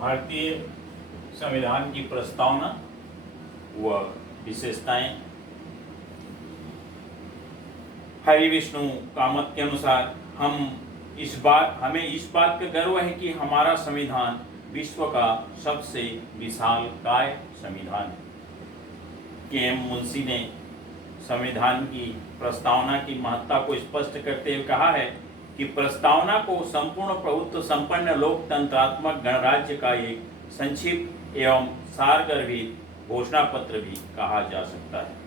भारतीय संविधान की प्रस्तावना व विशेषताएं। हरि विष्णु कामत के अनुसार हमें इस बात का गर्व है कि हमारा संविधान विश्व का सबसे विशालकाय संविधान है। के.एम. मुंशी ने संविधान की प्रस्तावना की महत्ता को स्पष्ट करते हुए कहा है कि प्रस्तावना को संपूर्ण प्रभुत्व संपन्न लोकतंत्रात्मक गणराज्य का एक संक्षिप्त एवं सारगर्भित घोषणा पत्र भी कहा जा सकता है।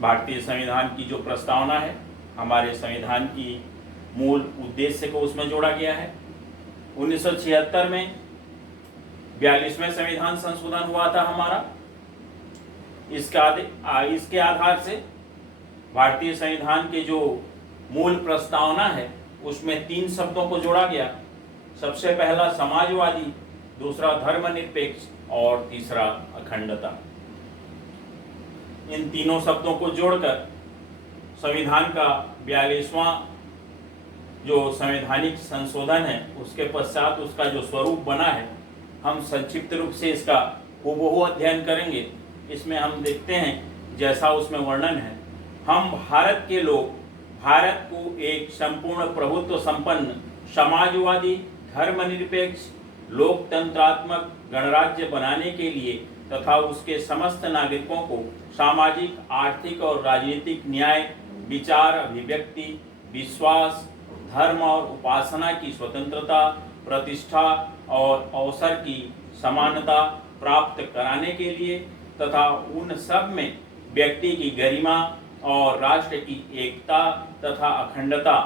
भारतीय संविधान की जो प्रस्तावना है, हमारे संविधान की मूल उद्देश्य को उसमें जोड़ा गया है। 1976 में 42वें संविधान संशोधन हुआ था हमारा। इसके आधार से भारतीय संविधान के जो मूल प्रस्तावना है उसमें 3 शब्दों को जोड़ा गया। सबसे पहला समाजवादी, दूसरा धर्मनिरपेक्ष और तीसरा अखंडता। इन तीनों शब्दों को जोड़कर संविधान का 42वां जो संवैधानिक संशोधन है उसके पश्चात उसका जो स्वरूप बना है, हम संक्षिप्त रूप से इसका हूबहू अध्ययन करेंगे। इसमें हम देखते हैं जैसा उसमें वर्णन है, हम भारत के लोग भारत को एक संपूर्ण प्रभुत्व संपन्न समाजवादी धर्मनिरपेक्ष लोकतंत्रात्मक गणराज्य बनाने के लिए तथा उसके समस्त नागरिकों को सामाजिक, आर्थिक और राजनीतिक न्याय, विचार, अभिव्यक्ति, विश्वास, धर्म और उपासना की स्वतंत्रता, प्रतिष्ठा और अवसर की समानता प्राप्त कराने के लिए तथा उन सब में व्यक्ति की गरिमा और राष्ट्र की एकता तथा अखंडता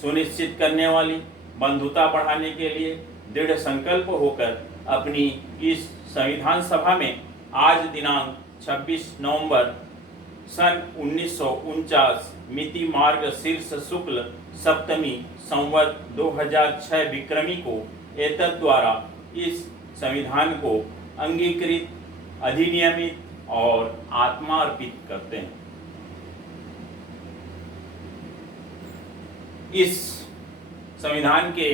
सुनिश्चित करने वाली बंधुता बढ़ाने के लिए दृढ़ संकल्प होकर अपनी इस संविधान सभा में आज दिनांक 26 नवंबर सन 1949 मिति मार्ग शीर्ष शुक्ल सप्तमी संवत 2006 विक्रमी को एतद द्वारा इस संविधान को अंगीकृत, अधिनियमित और आत्मार्पित करते हैं। इस संविधान के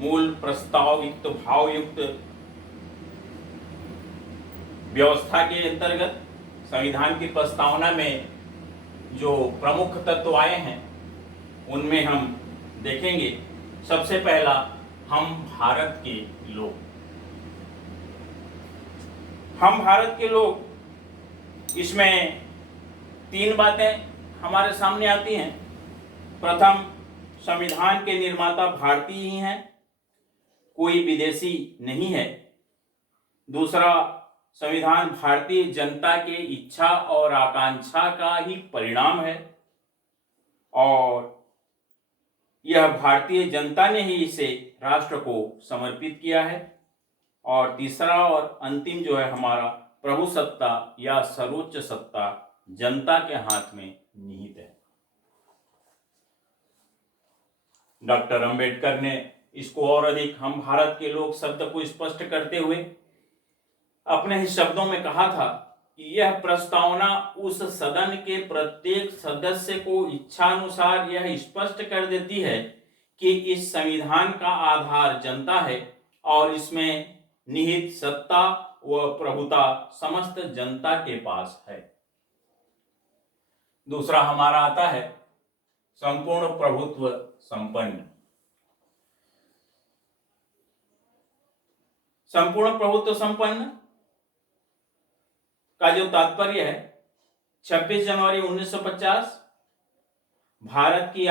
मूल प्रस्ताव युक्त भावयुक्त व्यवस्था के अंतर्गत संविधान की प्रस्तावना में जो प्रमुख तत्व आए हैं उनमें हम देखेंगे। सबसे पहला, हम भारत के लोग। हम भारत के लोग, इसमें 3 बातें हमारे सामने आती हैं। प्रथम, संविधान के निर्माता भारतीय ही हैं, कोई विदेशी नहीं है। दूसरा, संविधान भारतीय जनता के इच्छा और आकांक्षा का ही परिणाम है और यह भारतीय जनता ने ही इसे राष्ट्र को समर्पित किया है। और तीसरा और अंतिम जो है हमारा, प्रभुसत्ता या सर्वोच्च सत्ता जनता के हाथ में निहित है। डॉक्टर अंबेडकर ने इसको और अधिक हम भारत के लोग शब्द को स्पष्ट करते हुए अपने ही शब्दों में कहा था कि यह प्रस्तावना उस सदन के प्रत्येक सदस्य को इच्छानुसार यह स्पष्ट कर देती है कि इस संविधान का आधार जनता है और इसमें निहित सत्ता व प्रभुता समस्त जनता के पास है। दूसरा हमारा आता है संपूर्ण प्रभुत्व संपन्न। संपूर्ण प्रभुत्व संपन्न का जो तात्पर्य है, 26 जनवरी 1950 भारत की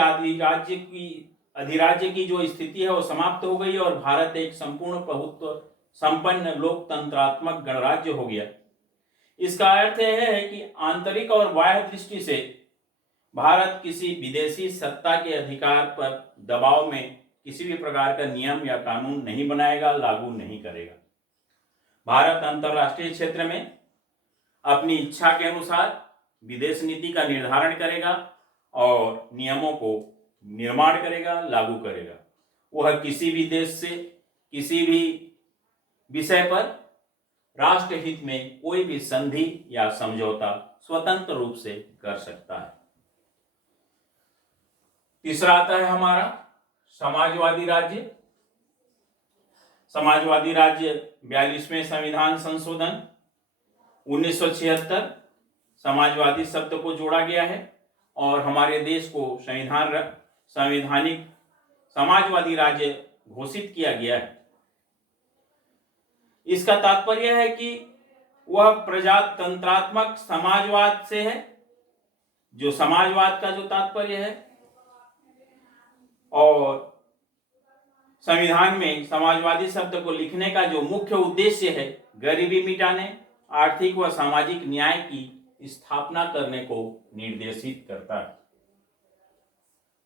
अधिराज्य की जो स्थिति है वो समाप्त हो गई और भारत एक संपूर्ण प्रभुत्व संपन्न लोकतंत्रात्मक गणराज्य हो गया। इसका अर्थ यह है कि आंतरिक और बाह्य दृष्टि से भारत किसी विदेशी सत्ता के अधिकार पर दबाव में किसी भी प्रकार का नियम या कानून नहीं बनाएगा, लागू नहीं करेगा। भारत अंतर्राष्ट्रीय क्षेत्र में अपनी इच्छा के अनुसार विदेश नीति का निर्धारण करेगा और नियमों को निर्माण करेगा, लागू करेगा। वह किसी भी देश से किसी भी विषय पर राष्ट्र हित में कोई भी संधि या समझौता स्वतंत्र रूप से कर सकता है। तीसरा आता है हमारा समाजवादी राज्य। समाजवादी राज्य 42वें संविधान संशोधन 1976 समाजवादी शब्द को जोड़ा गया है और हमारे देश को संवैधानिक समाजवादी राज्य घोषित किया गया है। इसका तात्पर्य है कि वह प्रजातंत्रात्मक समाजवाद से है, जो समाजवाद का जो तात्पर्य है, और संविधान में समाजवादी शब्द को लिखने का जो मुख्य उद्देश्य है गरीबी मिटाने, आर्थिक व सामाजिक न्याय की स्थापना करने को निर्देशित करता है।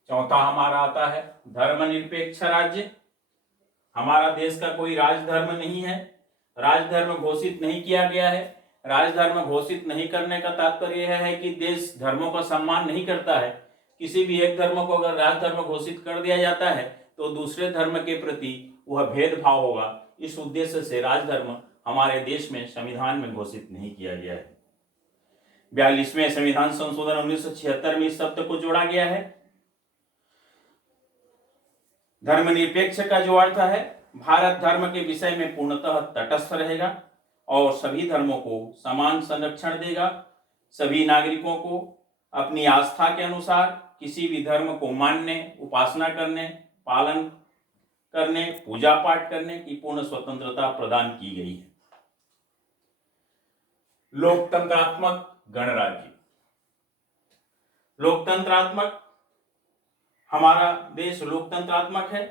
चौथा हमारा आता है धर्मनिरपेक्ष राज्य। हमारा देश का कोई राजधर्म नहीं है, राजधर्म घोषित नहीं किया गया है। राजधर्म घोषित नहीं करने का तात्पर्य यह है कि देश धर्मों का सम्मान नहीं करता है। किसी भी एक धर्म को अगर राजधर्म घोषित कर दिया जाता है तो दूसरे धर्म के प्रति वह भेदभाव होगा। इस उद्देश्य से राजधर्म हमारे देश में संविधान में घोषित नहीं किया गया है। 42वें संविधान संशोधन 1976 में इस शब्द को जोड़ा गया है। धर्मनिरपेक्ष का जो अर्थ है, भारत धर्म के विषय में पूर्णतः तटस्थ रहेगा और सभी धर्मों को समान संरक्षण देगा। सभी नागरिकों को अपनी आस्था के अनुसार किसी भी धर्म को मानने, उपासना करने, पालन करने, पूजा पाठ करने की पूर्ण स्वतंत्रता प्रदान की गई है। लोकतंत्रात्मक गणराज्य। लोकतंत्रात्मक, हमारा देश लोकतंत्रात्मक है।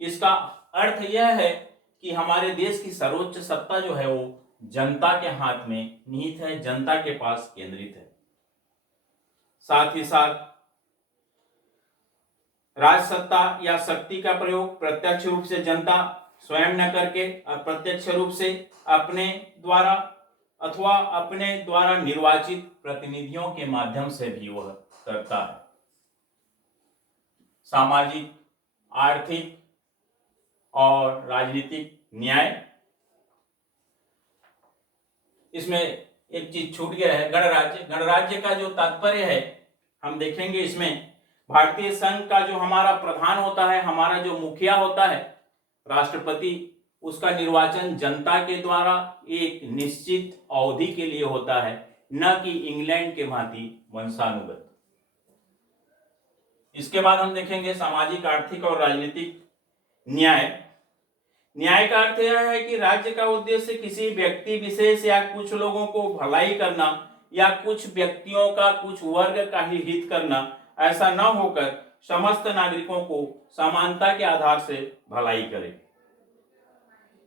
इसका अर्थ यह है कि हमारे देश की सर्वोच्च सत्ता जो है वो जनता के हाथ में निहित है, जनता के पास केंद्रित है। साथ ही साथ राज सत्ता या शक्ति का प्रयोग प्रत्यक्ष रूप से जनता स्वयं न करके अप्रत्यक्ष रूप से अपने द्वारा अथवा अपने द्वारा निर्वाचित प्रतिनिधियों के माध्यम से भी वह करता है। सामाजिक, आर्थिक और राजनीतिक न्याय। इसमें एक चीज छूट गया है, गणराज्य। गणराज्य का जो तात्पर्य है हम देखेंगे, इसमें भारतीय संघ का जो हमारा प्रधान होता है, हमारा जो मुखिया होता है, राष्ट्रपति, उसका निर्वाचन जनता के द्वारा एक निश्चित अवधि के लिए होता है, न कि इंग्लैंड के भांति वंशानुगत। इसके बाद हम देखेंगे सामाजिक, आर्थिक और राजनीतिक न्याय। न्याय का अर्थ यह है कि राज्य का उद्देश्य किसी व्यक्ति विशेष या कुछ लोगों को भलाई करना या कुछ व्यक्तियों का, कुछ वर्ग का ही हित करना, ऐसा न होकर समस्त नागरिकों को समानता के आधार से भलाई करे।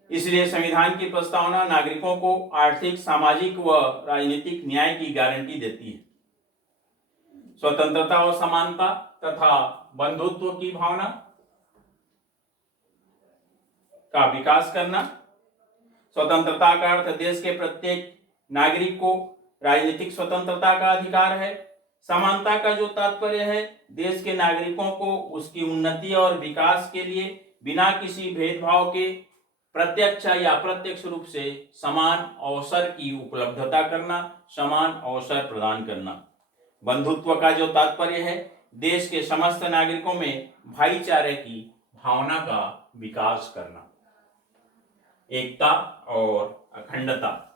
इसलिए संविधान की प्रस्तावना नागरिकों को आर्थिक, सामाजिक व राजनीतिक न्याय की गारंटी देती है। स्वतंत्रता और समानता तथा बंधुत्व की भावना का विकास करना। स्वतंत्रता का अर्थ देश के प्रत्येक नागरिक को राजनीतिक स्वतंत्रता का अधिकार है। समानता का जो तात्पर्य है, देश के नागरिकों को उसकी उन्नति और विकास के लिए बिना किसी भेदभाव के प्रत्यक्ष या अप्रत्यक्ष रूप से समान अवसर की उपलब्धता करना, समान अवसर प्रदान करना। बंधुत्व का जो तात्पर्य है, देश के समस्त नागरिकों में भाईचारे की भावना का विकास करना। एकता और अखंडता।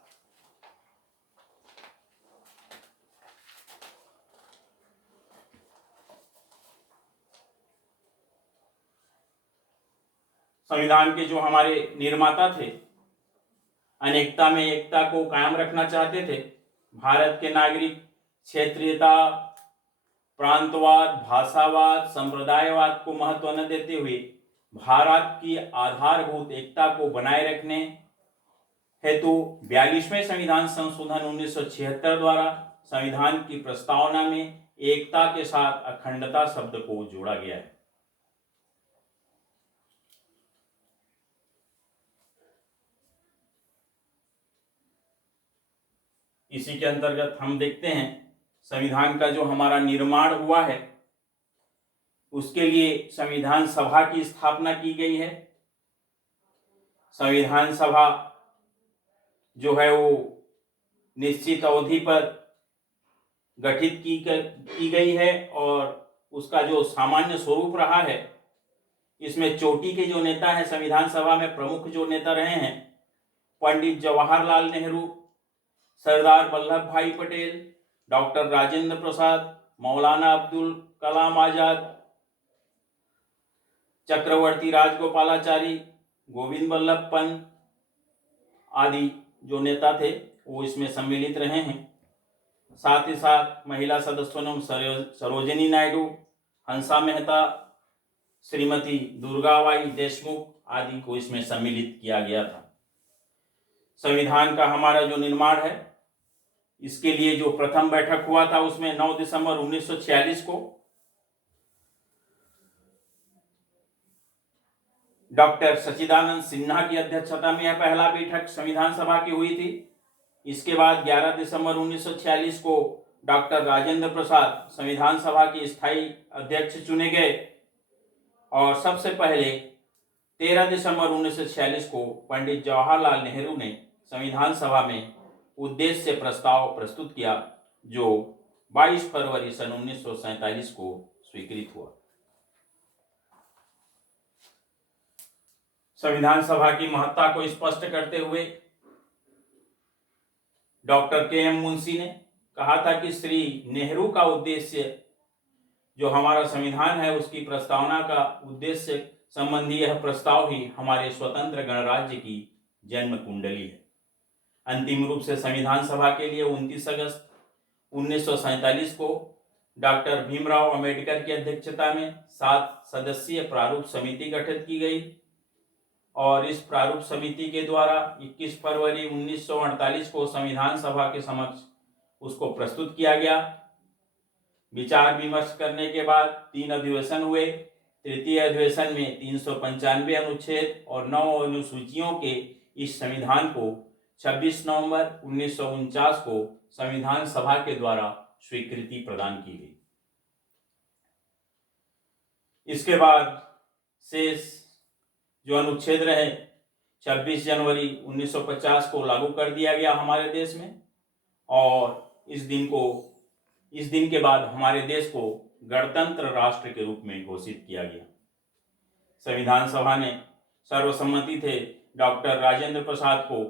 संविधान के जो हमारे निर्माता थे, अनेकता में एकता को कायम रखना चाहते थे। भारत के नागरिक क्षेत्रीयता, प्रांतवाद, भाषावाद, संप्रदायवाद को महत्व न देते हुए भारत की आधारभूत एकता को बनाए रखने हेतु 42वें संविधान संशोधन 1976 द्वारा संविधान की प्रस्तावना में एकता के साथ अखंडता शब्द को जोड़ा गया है। इसी के अंतर्गत हम देखते हैं संविधान का जो हमारा निर्माण हुआ है उसके लिए संविधान सभा की स्थापना की गई है। संविधान सभा जो है वो निश्चित अवधि पर गठित की गई है और उसका जो सामान्य स्वरूप रहा है इसमें चोटी के जो नेता हैं, संविधान सभा में प्रमुख जो नेता रहे हैं, पंडित जवाहरलाल नेहरू, सरदार वल्लभ भाई पटेल, डॉक्टर राजेंद्र प्रसाद, मौलाना अब्दुल कलाम आजाद, चक्रवर्ती राजगोपालाचारी, गोविंद वल्लभ पंत आदि जो नेता थे वो इसमें सम्मिलित रहे हैं। साथ ही साथ महिला सदस्यों में सरोजिनी नायडू, हंसा मेहता, श्रीमती दुर्गाबाई देशमुख आदि को इसमें सम्मिलित किया गया था। संविधान का हमारा जो निर्माण है, इसके लिए जो प्रथम बैठक हुआ था उसमें 9 दिसंबर 1946 को डॉक्टर सच्चिदानंद सिन्हा की अध्यक्षता में यह पहला बैठक संविधान सभा की हुई थी। इसके बाद 11 दिसंबर 1946 को डॉक्टर राजेंद्र प्रसाद संविधान सभा के स्थायी अध्यक्ष चुने गए और सबसे पहले 13 दिसंबर 1946 को पंडित जवाहरलाल नेहरू ने संविधान सभा में उद्देश्य प्रस्ताव प्रस्तुत किया, जो 22 फरवरी सन 1947 को स्वीकृत हुआ। संविधान सभा की महत्ता को स्पष्ट करते हुए डॉक्टर के.एम. मुंशी ने कहा था कि श्री नेहरू का उद्देश्य, जो हमारा संविधान है उसकी प्रस्तावना का उद्देश्य संबंधी यह प्रस्ताव ही हमारे स्वतंत्र गणराज्य की जन्म कुंडली है। अंतिम रूप से संविधान सभा के लिए 29 अगस्त 1947 को डॉक्टर भीमराव अंबेडकर की अध्यक्षता में 7 सदस्यीय प्रारूप समिति गठित की गई और इस प्रारूप समिति के द्वारा 21 फरवरी 1948 को संविधान सभा के समक्ष उसको प्रस्तुत किया गया। विचार विमर्श करने के बाद 3 अधिवेशन हुए। तृतीय अधिवेशन में 395 अनुच्छेद और 9 अनुसूचियों के इस संविधान को 26 नवंबर 1949 को संविधान सभा के द्वारा स्वीकृति प्रदान की गई। इसके बाद शेष जो अनुच्छेद रहे 26 जनवरी 1950 को लागू कर दिया गया हमारे देश में और इस दिन के बाद हमारे देश को गणतंत्र राष्ट्र के रूप में घोषित किया गया। संविधान सभा ने सर्वसम्मति से डॉक्टर राजेंद्र प्रसाद को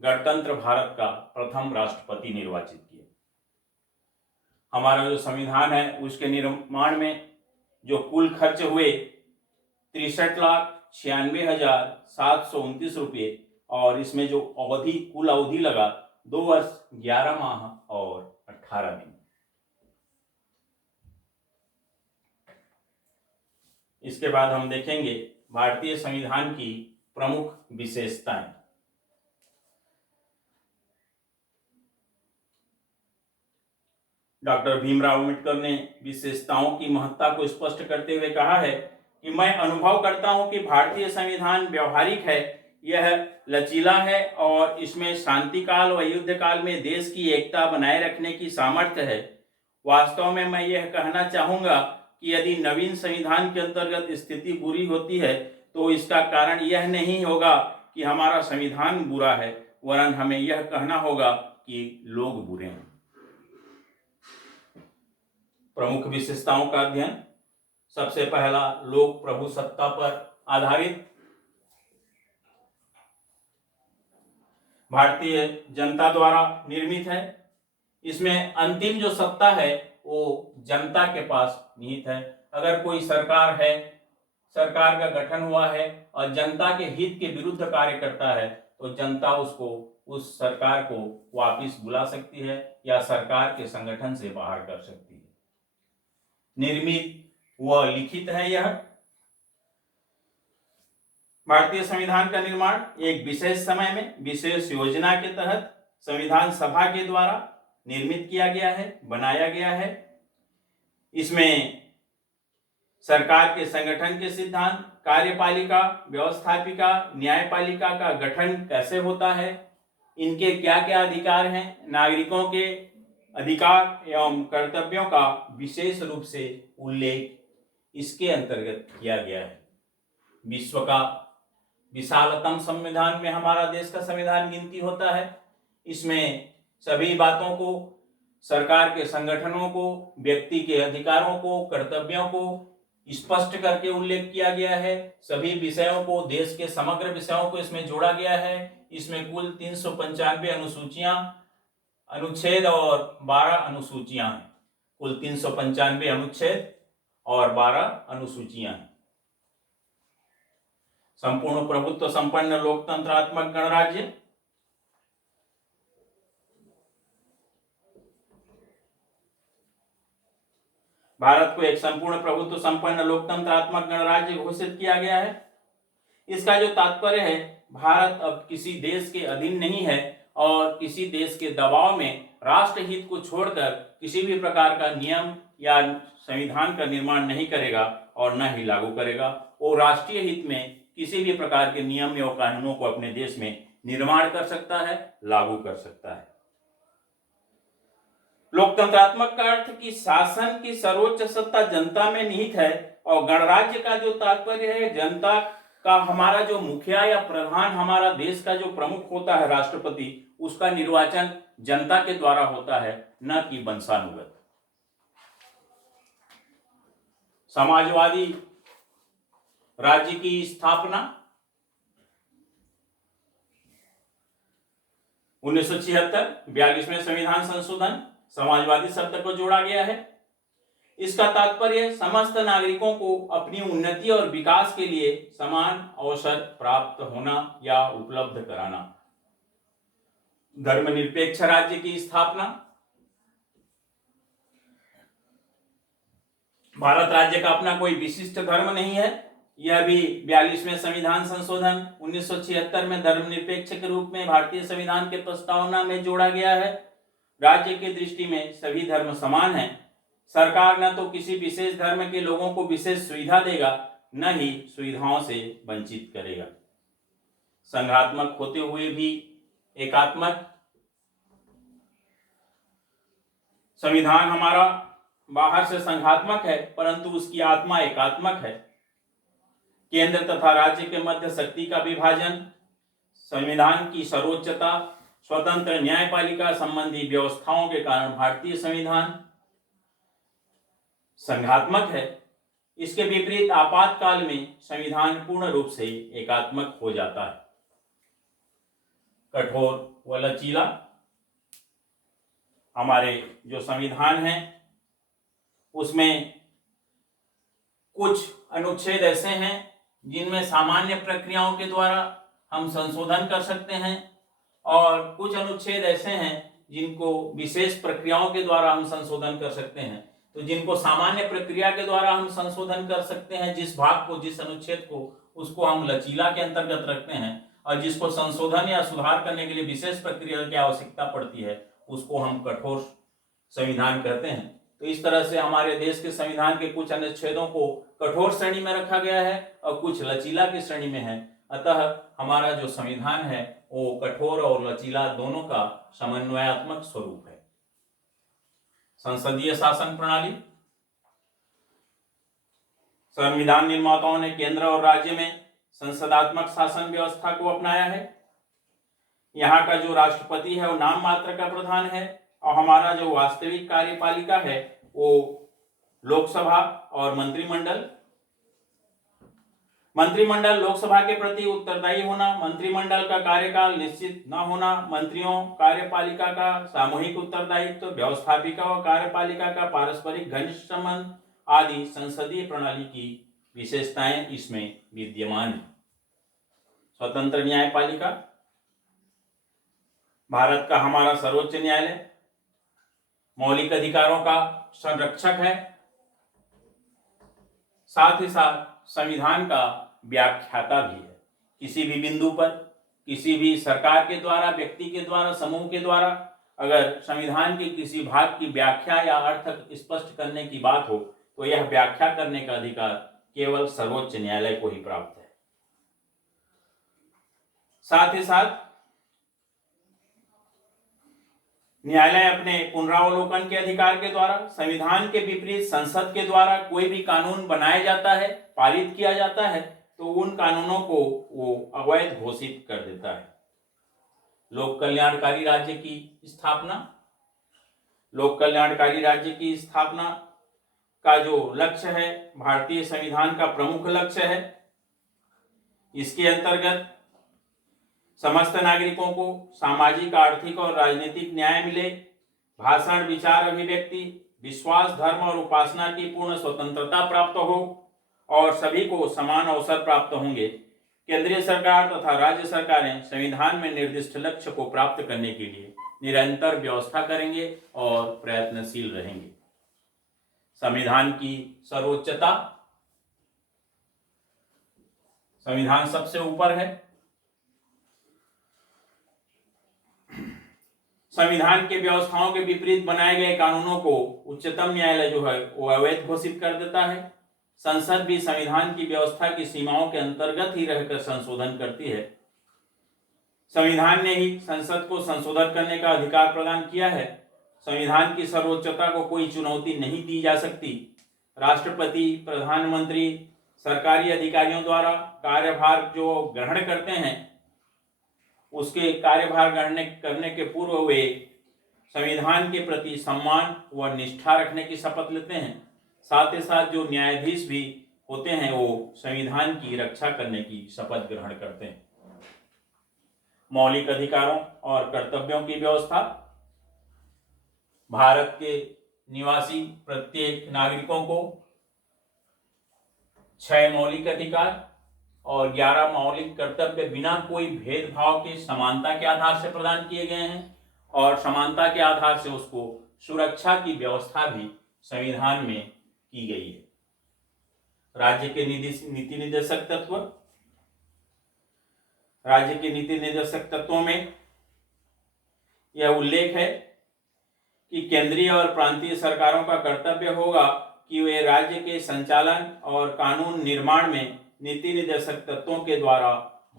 गणतंत्र भारत का प्रथम राष्ट्रपति निर्वाचित किया। हमारा जो संविधान है उसके निर्माण में जो कुल खर्च हुए 63,96,729 रुपये और इसमें जो कुल अवधि लगा 2 वर्ष 11 माह और 18 दिन। इसके बाद हम देखेंगे भारतीय संविधान की प्रमुख विशेषताएं। डॉक्टर भीमराव अंबेडकर ने विशेषताओं की महत्ता को स्पष्ट करते हुए कहा है कि मैं अनुभव करता हूं कि भारतीय संविधान व्यवहारिक है, यह लचीला है और इसमें शांति काल व युद्ध काल में देश की एकता बनाए रखने की सामर्थ्य है। वास्तव में मैं यह कहना चाहूँगा कि यदि नवीन संविधान के अंतर्गत स्थिति बुरी होती है तो इसका कारण यह नहीं होगा कि हमारा संविधान बुरा है, वरन हमें यह कहना होगा कि लोग बुरे हैं। प्रमुख विशेषताओं का अध्ययन। सबसे पहला, लोक प्रभु सत्ता पर आधारित। भारतीय जनता द्वारा निर्मित है। इसमें अंतिम जो सत्ता है वो जनता के पास निहित है। अगर कोई सरकार है, सरकार का गठन हुआ है और जनता के हित के विरुद्ध कार्य करता है तो जनता उसको, उस सरकार को वापस बुला सकती है या सरकार के संगठन से बाहर कर सकती है। निर्मित व लिखित है यह। भारतीय संविधान का निर्माण एक विशेष समय में विशेष योजना के तहत संविधान सभा के द्वारा निर्मित किया गया है, बनाया गया है। इसमें सरकार के संगठन के सिद्धांत, कार्यपालिका, व्यवस्थापिका, न्यायपालिका का गठन कैसे होता है, इनके क्या क्या अधिकार हैं, नागरिकों के अधिकार एवं कर्तव्यों का विशेष रूप से उल्लेख इसके अंतर्गत किया गया है। विश्व का विशालतम संविधान में हमारा देश का संविधान गिनती होता है। इसमें सभी बातों को, सरकार के संगठनों को, व्यक्ति के अधिकारों को, कर्तव्यों को स्पष्ट करके उल्लेख किया गया है। सभी विषयों को, देश के समग्र विषयों को इसमें जोड़ा गया है। इसमें कुल 395 अनुसूचियां, अनुच्छेद और 12 अनुसूचियां हैं। कुल 395 अनुच्छेद और 12 अनुसूचियां हैं। संपूर्ण प्रभुत्व संपन्न लोकतंत्रात्मक गणराज्य। भारत को एक संपूर्ण प्रभुत्व संपन्न लोकतंत्रात्मक गणराज्य घोषित किया गया है। इसका जो तात्पर्य है, भारत अब किसी देश के अधीन नहीं है और किसी देश के दबाव में राष्ट्रहित को छोड़कर किसी भी प्रकार का नियम या संविधान का निर्माण नहीं करेगा और न ही लागू करेगा। वो राष्ट्रीय हित में किसी भी प्रकार के नियम या कानूनों को अपने देश में निर्माण कर सकता है, लागू कर सकता है। लोकतंत्रात्मक का अर्थ कि शासन की सर्वोच्च सत्ता जनता में निहित है और गणराज्य का जो तात्पर्य है, जनता का हमारा जो मुखिया या प्रधान, हमारा देश का जो प्रमुख होता है राष्ट्रपति, उसका निर्वाचन जनता के द्वारा होता है, न कि वंशानुगत। समाजवादी राज्य की स्थापना 1976 42वें संविधान संशोधन, समाजवादी शब्द को जोड़ा गया है। इसका तात्पर्य समस्त नागरिकों को अपनी उन्नति और विकास के लिए समान अवसर प्राप्त होना या उपलब्ध कराना। धर्मनिरपेक्ष राज्य की स्थापना। भारत राज्य का अपना कोई विशिष्ट धर्म नहीं है। यह भी 42वें संविधान संशोधन 1976 में धर्मनिरपेक्ष के रूप में भारतीय संविधान के प्रस्तावना में जोड़ा गया है। राज्य की दृष्टि में सभी धर्म समान हैं। सरकार न तो किसी विशेष धर्म के लोगों को विशेष सुविधा देगा, न ही सुविधाओं से वंचित करेगा। संघात्मक होते हुए भी एकात्मक। संविधान हमारा बाहर से संघात्मक है, परंतु उसकी आत्मा एकात्मक है। केंद्र तथा राज्य के मध्य शक्ति का विभाजन, संविधान की सर्वोच्चता, स्वतंत्र न्यायपालिका संबंधी व्यवस्थाओं के कारण भारतीय संविधान संघात्मक है। इसके विपरीत आपातकाल में संविधान पूर्ण रूप से एकात्मक हो जाता है। कठोर व लचीला। हमारे जो संविधान है उसमें कुछ अनुच्छेद ऐसे हैं जिनमें सामान्य प्रक्रियाओं के द्वारा हम संशोधन कर सकते हैं और कुछ अनुच्छेद ऐसे हैं जिनको विशेष प्रक्रियाओं के द्वारा हम संशोधन कर सकते हैं। तो जिनको सामान्य प्रक्रिया के द्वारा हम संशोधन कर सकते हैं, जिस भाग को, जिस अनुच्छेद को, उसको हम लचीला के अंतर्गत रखते हैं, और जिसको संशोधन या सुधार करने के लिए विशेष प्रक्रिया की आवश्यकता पड़ती है उसको हम कठोर संविधान कहते हैं। तो इस तरह से हमारे देश के संविधान के कुछ अनुच्छेदों को कठोर श्रेणी में रखा गया है और कुछ लचीला की श्रेणी में है। अतः हमारा जो संविधान है वो कठोर और लचीला दोनों का समन्वयात्मक स्वरूप है। संसदीय शासन प्रणाली। संविधान निर्माताओं ने केंद्र और राज्य में संसदात्मक शासन व्यवस्था को अपनाया है। यहाँ का जो राष्ट्रपति है वो नाम मात्र का प्रधान है और हमारा जो वास्तविक कार्यपालिका है वो लोकसभा और मंत्रिमंडल। मंत्रिमंडल लोकसभा के प्रति उत्तरदायी होना, मंत्रिमंडल का कार्यकाल निश्चित न होना, मंत्रियों कार्यपालिका का सामूहिक उत्तरदायित्व, व्यवस्थापिका और कार्यपालिका का पारस्परिक घनिष्ठ संबंध आदि संसदीय प्रणाली की विशेषताएं इसमें विद्यमान है। स्वतंत्र न्यायपालिका। भारत का हमारा सर्वोच्च न्यायालय मौलिक अधिकारों का संरक्षक है, साथ ही साथ संविधान का व्याख्याता भी है। किसी भी बिंदु पर, किसी भी सरकार के द्वारा, व्यक्ति के द्वारा, समूह के द्वारा अगर संविधान के किसी भाग की व्याख्या या अर्थ स्पष्ट करने की बात हो तो यह व्याख्या करने का अधिकार केवल सर्वोच्च न्यायालय को ही प्राप्त है। साथ ही साथ न्यायालय अपने पुनरावलोकन के अधिकार के द्वारा, संविधान के विपरीत संसद के द्वारा कोई भी कानून बनाया जाता है, पारित किया जाता है, तो उन कानूनों को वो अवैध घोषित कर देता है। लोक कल्याणकारी राज्य की स्थापना। लोक कल्याणकारी राज्य की स्थापना का जो लक्ष्य है, भारतीय संविधान का प्रमुख लक्ष्य है। इसके अंतर्गत समस्त नागरिकों को सामाजिक, आर्थिक और राजनीतिक न्याय मिले, भाषण, विचार, अभिव्यक्ति, विश्वास, धर्म और उपासना की पूर्ण स्वतंत्रता प्राप्त हो और सभी को समान अवसर प्राप्त होंगे। केंद्रीय सरकार तथा राज्य सरकारें संविधान में निर्दिष्ट लक्ष्य को प्राप्त करने के लिए निरंतर व्यवस्था करेंगे और प्रयत्नशील रहेंगे। संविधान की सर्वोच्चता, संविधान सबसे ऊपर है। संविधान के व्यवस्थाओं के विपरीत बनाए गए कानूनों को उच्चतम न्यायालय जो है वो अवैध घोषित कर देता है। संसद भी संविधान की व्यवस्था की सीमाओं के अंतर्गत ही रहकर संशोधन करती है। संविधान ने ही संसद को संशोधन करने का अधिकार प्रदान किया है। संविधान की सर्वोच्चता को कोई चुनौती नहीं दी जा सकती। राष्ट्रपति, प्रधानमंत्री, सरकारी अधिकारियों द्वारा कार्यभार जो ग्रहण करते हैं, उसके कार्यभार ग्रहण करने के पूर्व वे संविधान के प्रति सम्मान व निष्ठा रखने की शपथ लेते हैं। साथ ही साथ जो न्यायाधीश भी होते हैं वो संविधान की रक्षा करने की शपथ ग्रहण करते हैं। मौलिक अधिकारों और कर्तव्यों की व्यवस्था, भारत के निवासी प्रत्येक नागरिकों को 6 मौलिक अधिकार और 11 मौलिक कर्तव्य बिना कोई भेदभाव के समानता के आधार से प्रदान किए गए हैं और समानता के आधार से उसको सुरक्षा की व्यवस्था भी संविधान में की गई है। राज्य के नीति निर्देशक तत्व, राज्य के नीति निर्देशक तत्वों में यह उल्लेख है कि केंद्रीय और प्रांतीय सरकारों का कर्तव्य होगा कि वे राज्य के संचालन और कानून निर्माण में नीति निर्देशक तत्वों के द्वारा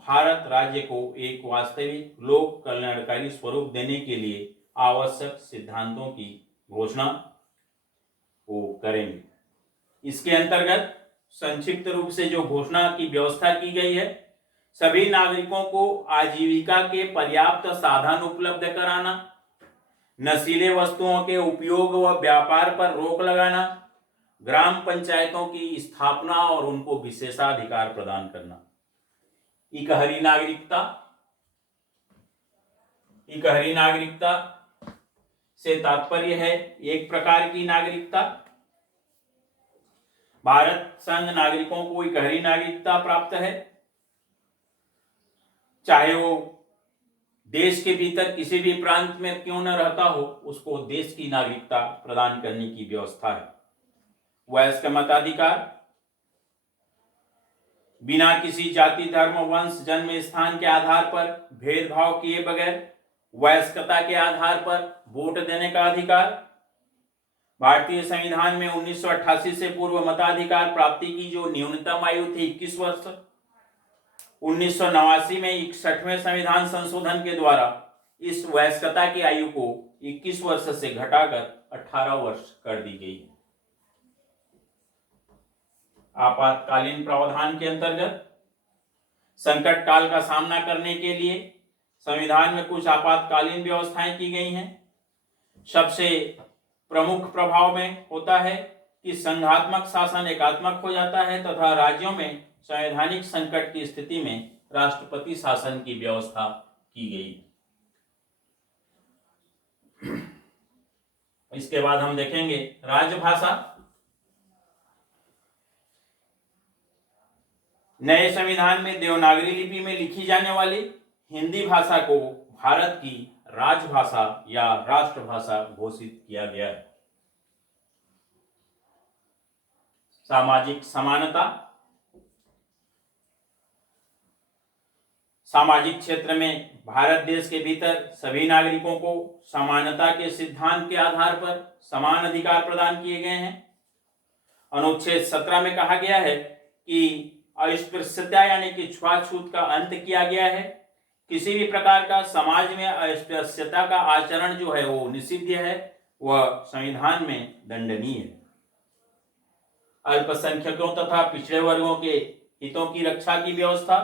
भारत राज्य को एक वास्तविक लोक कल्याणकारी स्वरूप देने के लिए आवश्यक सिद्धांतों की घोषणा वो करेंगे। इसके अंतर्गत संक्षिप्त रूप से जो घोषणा की व्यवस्था की गई है, सभी नागरिकों को आजीविका के पर्याप्त साधन उपलब्ध कराना, नशीले वस्तुओं के उपयोग व व्यापार पर रोक लगाना, ग्राम पंचायतों की स्थापना और उनको विशेषाधिकार प्रदान करना। इकहरी नागरिकता, इकहरी नागरिकता से तात्पर्य है एक प्रकार की नागरिकता। भारत संघ नागरिकों को इकहरी नागरिकता प्राप्त है, चाहे वो देश के भीतर किसी भी प्रांत में क्यों न रहता हो, उसको देश की नागरिकता प्रदान करने की व्यवस्था है। वयस्क मताधिकार, बिना किसी जाति, धर्म, वंश, जन्म स्थान के आधार पर भेदभाव किए बगैर वयस्कता के आधार पर वोट देने का अधिकार। भारतीय संविधान में 1988 से पूर्व मताधिकार प्राप्ति की जो न्यूनतम आयु थी 21 वर्ष, 1989 में 61वें संविधान संशोधन के द्वारा इस वयस्कता की आयु को 21 वर्ष से घटाकर 18 वर्ष कर दी गई है। आपातकालीन प्रावधान के अंतर्गत संकट काल का सामना करने के लिए संविधान में कुछ आपातकालीन व्यवस्थाएं की गई हैं। सबसे प्रमुख प्रभाव में होता है कि संघात्मक शासन एकात्मक हो जाता है तथा राज्यों में संवैधानिक संकट की स्थिति में राष्ट्रपति शासन की व्यवस्था की गई। इसके बाद हम देखेंगे राजभाषा। नए संविधान में देवनागरी लिपि में लिखी जाने वाली हिंदी भाषा को भारत की राजभाषा या राष्ट्रभाषा घोषित किया गया है। सामाजिक समानता, सामाजिक क्षेत्र में भारत देश के भीतर सभी नागरिकों को समानता के सिद्धांत के आधार पर समान अधिकार प्रदान किए गए हैं। अनुच्छेद 17 में कहा गया है कि अस्पृश्यता यानी कि छुआछूत का अंत किया गया है। किसी भी प्रकार का समाज में अस्पृश्यता का आचरण जो है वो निषिद्ध है, वह संविधान में दंडनीय है। अल्पसंख्यकों तथा पिछड़े वर्गों के हितों की रक्षा की व्यवस्था,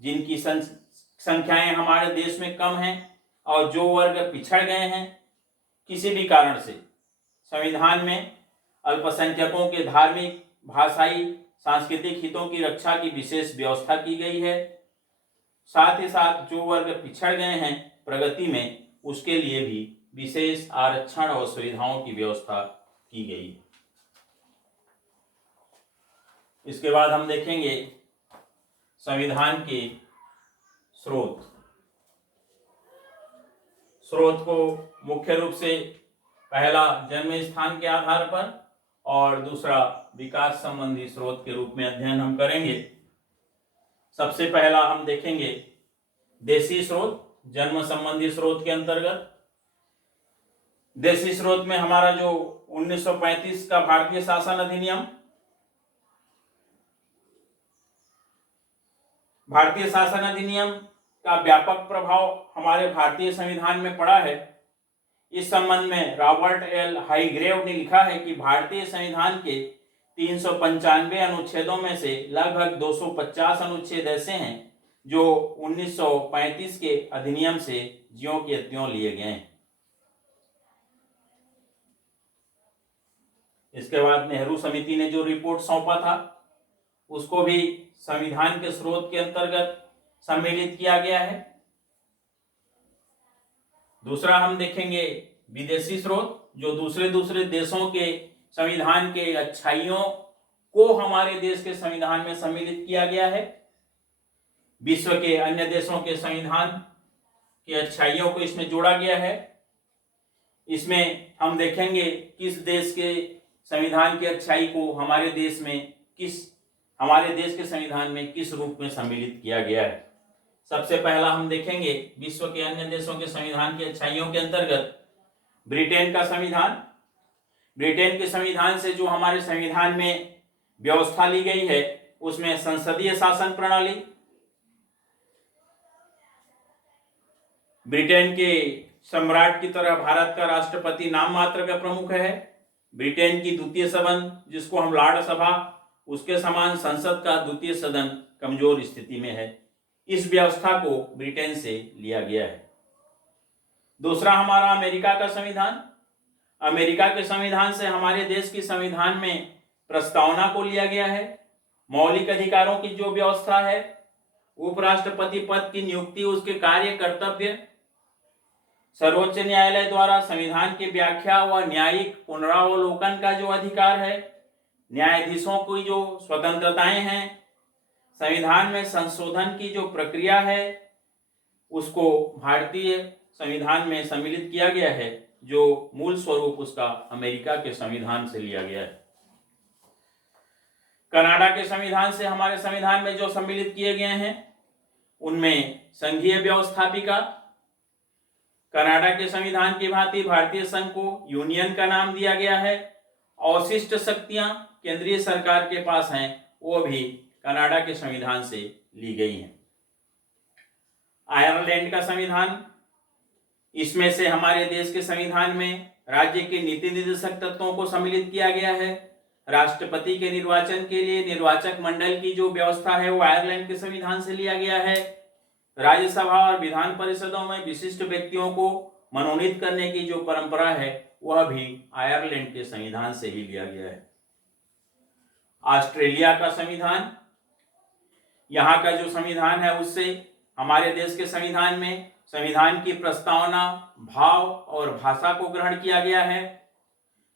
जिनकी संख्याएं हमारे देश में कम हैं और जो वर्ग पिछड़ गए हैं किसी भी कारण से, संविधान में अल्पसंख्यकों के धार्मिक, भाषाई, सांस्कृतिक हितों की रक्षा की विशेष व्यवस्था की गई है। साथ ही साथ जो वर्ग पिछड़ गए हैं प्रगति में, उसके लिए भी विशेष आरक्षण और सुविधाओं की व्यवस्था की गई है। इसके बाद हम देखेंगे संविधान के स्रोत। स्रोत को मुख्य रूप से पहला जन्म स्थान के आधार पर और दूसरा विकास संबंधी स्रोत के रूप में अध्ययन हम करेंगे। सबसे पहला हम देखेंगे देशी स्रोत, जन्म संबंधी स्रोत के अंतर्गत। देशी स्रोत में हमारा जो 1935 का भारतीय शासन अधिनियम, भारतीय शासन अधिनियम का व्यापक प्रभाव हमारे भारतीय संविधान में पड़ा है। इस संबंध में रॉबर्ट एल हाईग्रेव ने लिखा है कि भारतीय संविधान के 395 अनुच्छेदों में से लगभग 250 अनुच्छेद ऐसे हैं जो 1935 के अधिनियम से ज्यों के त्यों लिए गए हैं। इसके बाद नेहरू समिति ने जो रिपोर्ट सौंपा था उसको भी संविधान के स्रोत के अंतर्गत सम्मिलित किया गया है। दूसरा हम देखेंगे विदेशी स्रोत, जो दूसरे देशों के संविधान के अच्छाइयों को हमारे देश के संविधान में सम्मिलित किया गया है। विश्व के अन्य देशों के संविधान की अच्छाइयों को इसमें जोड़ा गया है। इसमें हम देखेंगे किस देश के संविधान की अच्छाई को हमारे देश के संविधान में किस रूप में सम्मिलित किया गया है। सबसे पहला हम देखेंगे विश्व के अन्य देशों के संविधान की अच्छाइयों के अंतर्गत ब्रिटेन का संविधान। ब्रिटेन के संविधान से जो हमारे संविधान में व्यवस्था ली गई है उसमें संसदीय शासन प्रणाली, ब्रिटेन के सम्राट की तरह भारत का राष्ट्रपति नाम मात्र का प्रमुख है। ब्रिटेन की द्वितीय सदन, जिसको हम लॉर्ड सभा, उसके समान संसद का द्वितीय सदन कमजोर स्थिति में है। इस व्यवस्था को ब्रिटेन से लिया गया है। दूसरा हमारा अमेरिका का संविधान। अमेरिका के संविधान से हमारे देश की संविधान में प्रस्तावना को लिया गया है। मौलिक अधिकारों की जो व्यवस्था है, उपराष्ट्रपति पद की नियुक्ति, उसके कार्य कर्तव्य, सर्वोच्च न्यायालय द्वारा संविधान की व्याख्या व न्यायिक पुनरावलोकन का जो अधिकार है, न्यायाधीशों की जो स्वतंत्रताएं हैं, संविधान में संशोधन की जो प्रक्रिया है, उसको भारतीय संविधान में सम्मिलित किया गया है, जो मूल स्वरूप उसका अमेरिका के संविधान से लिया गया है। कनाडा के संविधान से हमारे संविधान में जो सम्मिलित किए गए हैं उनमें संघीय व्यवस्थापिका, कनाडा के संविधान की भांति भारतीय संघ को यूनियन का नाम दिया गया है। अवशिष्ट शक्तियां केंद्रीय सरकार के पास हैं, वो भी कनाडा के संविधान से ली गई हैं। आयरलैंड का संविधान, इसमें से हमारे देश के संविधान में राज्य के नीति निर्देशक तत्वों को सम्मिलित किया गया है। राष्ट्रपति के निर्वाचन के लिए निर्वाचक मंडल की जो व्यवस्था है वो आयरलैंड के संविधान से लिया गया है। राज्यसभा और विधान परिषदों में विशिष्ट व्यक्तियों को मनोनीत करने की जो परंपरा है वह भी आयरलैंड के संविधान से ही लिया गया है। ऑस्ट्रेलिया का संविधान, यहाँ का जो संविधान है उससे हमारे देश के संविधान में संविधान की प्रस्तावना, भाव और भाषा को ग्रहण किया गया है।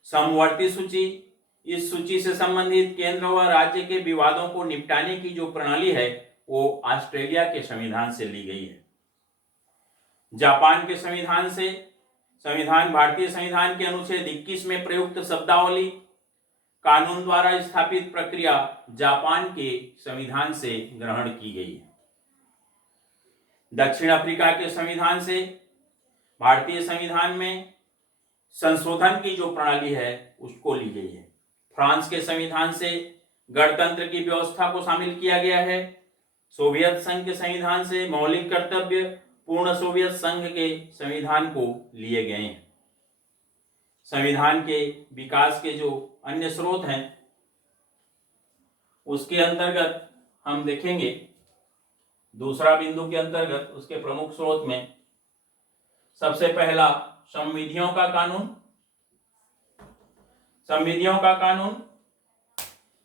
समवर्ती सूची, इस सूची से संबंधित केंद्र व राज्य के विवादों को निपटाने की जो प्रणाली है वो ऑस्ट्रेलिया के संविधान से ली गई है। जापान के संविधान से संविधान भारतीय संविधान के अनुच्छेद 21 में प्रयुक्त शब्दावली कानून द्वारा स्थापित प्रक्रिया जापान के संविधान से ग्रहण की गई है। दक्षिण अफ्रीका के संविधान से भारतीय संविधान में संशोधन की जो प्रणाली है उसको ली गई है। फ्रांस के संविधान से गणतंत्र की व्यवस्था को शामिल किया गया है। सोवियत संघ के संविधान से मौलिक कर्तव्य पूर्ण सोवियत संघ के संविधान को लिए गए हैं। संविधान के विकास के जो अन्य स्रोत हैं उसके अंतर्गत हम देखेंगे, दूसरा बिंदु के अंतर्गत उसके प्रमुख स्रोत में सबसे पहला संविधियों का कानून। संविधियों का कानून,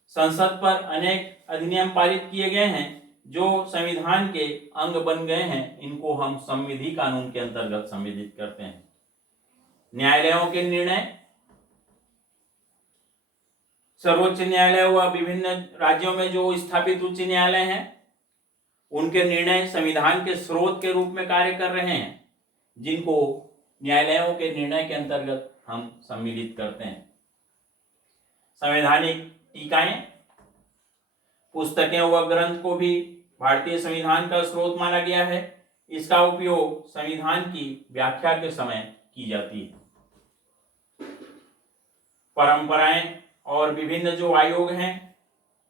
संसद पर अनेक अधिनियम पारित किए गए हैं जो संविधान के अंग बन गए हैं, इनको हम संविधि कानून के अंतर्गत संविधित करते हैं। न्यायालयों के निर्णय, सर्वोच्च न्यायालय व विभिन्न राज्यों में जो स्थापित उच्च न्यायालय हैं, उनके निर्णय संविधान के स्रोत के रूप में कार्य कर रहे हैं, जिनको न्यायालयों के निर्णय के अंतर्गत हम सम्मिलित करते हैं। संवैधानिक टीकाएं, पुस्तकें व ग्रंथ को भी भारतीय संविधान का स्रोत माना गया है। इसका उपयोग संविधान की व्याख्या के समय की जाती है। परंपराएं और विभिन्न जो आयोग हैं,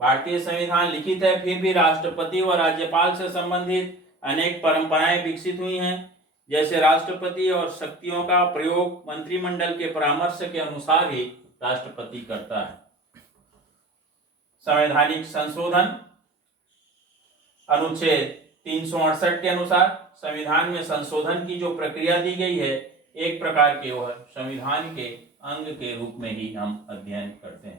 भारतीय संविधान लिखित है, फिर भी राष्ट्रपति व राज्यपाल से संबंधित अनेक परंपराएं विकसित हुई हैं। जैसे राष्ट्रपति और शक्तियों का प्रयोग मंत्रिमंडल के परामर्श के अनुसार ही राष्ट्रपति करता है। संवैधानिक संशोधन, अनुच्छेद 368 के अनुसार संविधान में संशोधन की जो प्रक्रिया दी गई है, एक प्रकार के वह संविधान के अंग के रूप में ही हम अध्ययन करते हैं।